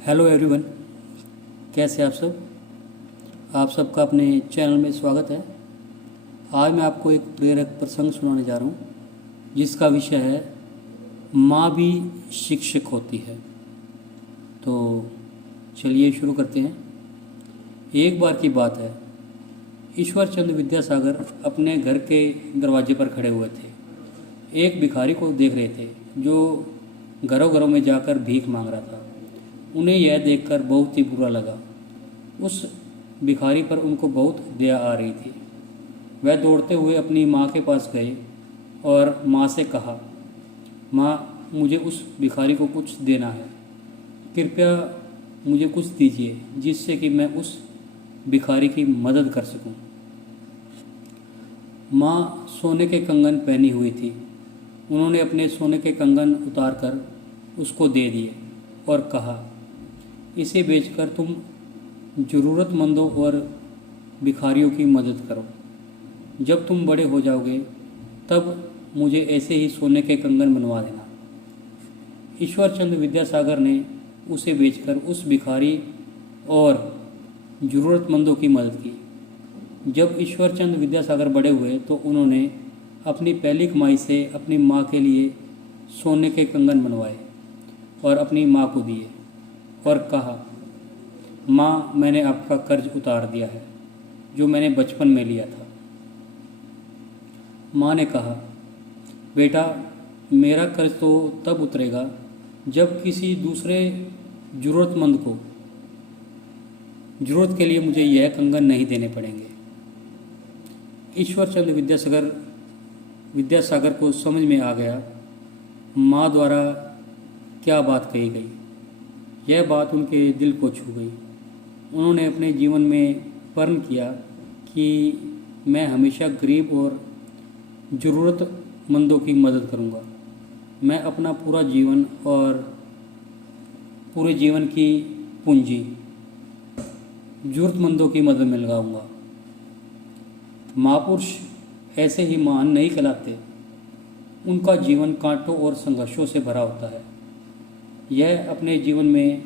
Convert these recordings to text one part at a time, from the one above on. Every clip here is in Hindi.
हेलो एवरीवन, कैसे आप सब। आप सबका अपने चैनल में स्वागत है। आज मैं आपको एक प्रेरक प्रसंग सुनाने जा रहा हूँ जिसका विषय है माँ भी शिक्षक होती है। तो चलिए शुरू करते हैं। एक बार की बात है, ईश्वर चंद्र विद्यासागर अपने घर के दरवाजे पर खड़े हुए थे। एक भिखारी को देख रहे थे जो घरों घरों में जाकर भीख मांग रहा था। उन्हें यह देखकर बहुत ही बुरा लगा। उस भिखारी पर उनको बहुत दया आ रही थी। वह दौड़ते हुए अपनी माँ के पास गए और माँ से कहा, माँ, मुझे उस भिखारी को कुछ देना है। कृपया मुझे कुछ दीजिए जिससे कि मैं उस भिखारी की मदद कर सकूं। माँ सोने के कंगन पहनी हुई थी। उन्होंने अपने सोने के कंगन उतारकर उसको दे दिए और कहा, इसे बेचकर तुम ज़रूरतमंदों और भिखारियों की मदद करो। जब तुम बड़े हो जाओगे तब मुझे ऐसे ही सोने के कंगन बनवा देना। ईश्वर चंद्र विद्यासागर ने उसे बेचकर उस भिखारी और ज़रूरतमंदों की मदद की। जब ईश्वर चंद्र विद्यासागर बड़े हुए तो उन्होंने अपनी पहली कमाई से अपनी माँ के लिए सोने के कंगन बनवाए और अपनी माँ को दिए और कहा, माँ, मैंने आपका कर्ज उतार दिया है जो मैंने बचपन में लिया था। माँ ने कहा, बेटा, मेरा कर्ज तो तब उतरेगा जब किसी दूसरे ज़रूरतमंद को ज़रूरत के लिए मुझे यह कंगन नहीं देने पड़ेंगे। ईश्वर चंद्र विद्यासागर को समझ में आ गया माँ द्वारा क्या बात कही गई। यह बात उनके दिल को छू गई। उन्होंने अपने जीवन में प्रण किया कि मैं हमेशा गरीब और ज़रूरतमंदों की मदद करूंगा। मैं अपना पूरा जीवन और पूरे जीवन की पूंजी ज़रूरतमंदों की मदद में लगाऊंगा। महापुरुष ऐसे ही महान नहीं कहलाते। उनका जीवन कांटों और संघर्षों से भरा होता है। यह अपने जीवन में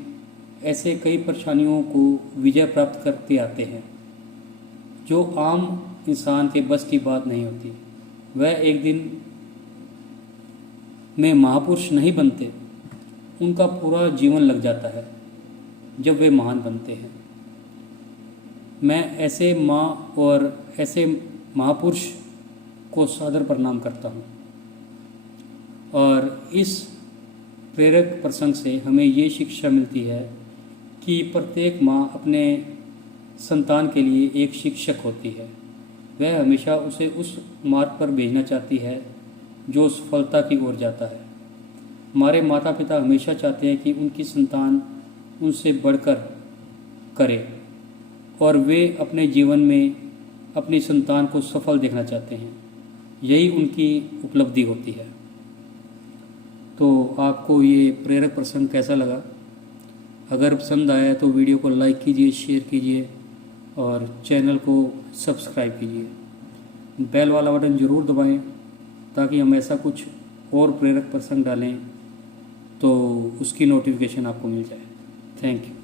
ऐसे कई परेशानियों को विजय प्राप्त करते आते हैं जो आम इंसान के बस की बात नहीं होती। वह एक दिन में महापुरुष नहीं बनते, उनका पूरा जीवन लग जाता है जब वे महान बनते हैं। मैं ऐसे माँ और ऐसे महापुरुष को सादर प्रणाम करता हूँ। और इस प्रेरक प्रसंग से हमें ये शिक्षा मिलती है कि प्रत्येक माँ अपने संतान के लिए एक शिक्षक होती है। वह हमेशा उसे उस मार्ग पर भेजना चाहती है जो सफलता की ओर जाता है। हमारे माता पिता हमेशा चाहते हैं कि उनकी संतान उनसे बढ़कर करे और वे अपने जीवन में अपनी संतान को सफल देखना चाहते हैं। यही उनकी उपलब्धि होती है। तो आपको ये प्रेरक प्रसंग कैसा लगा? अगर पसंद आया तो वीडियो को लाइक कीजिए, शेयर कीजिए और चैनल को सब्सक्राइब कीजिए। बेल वाला बटन ज़रूर दबाएं ताकि हम ऐसा कुछ और प्रेरक प्रसंग डालें तो उसकी नोटिफिकेशन आपको मिल जाए। Thank you.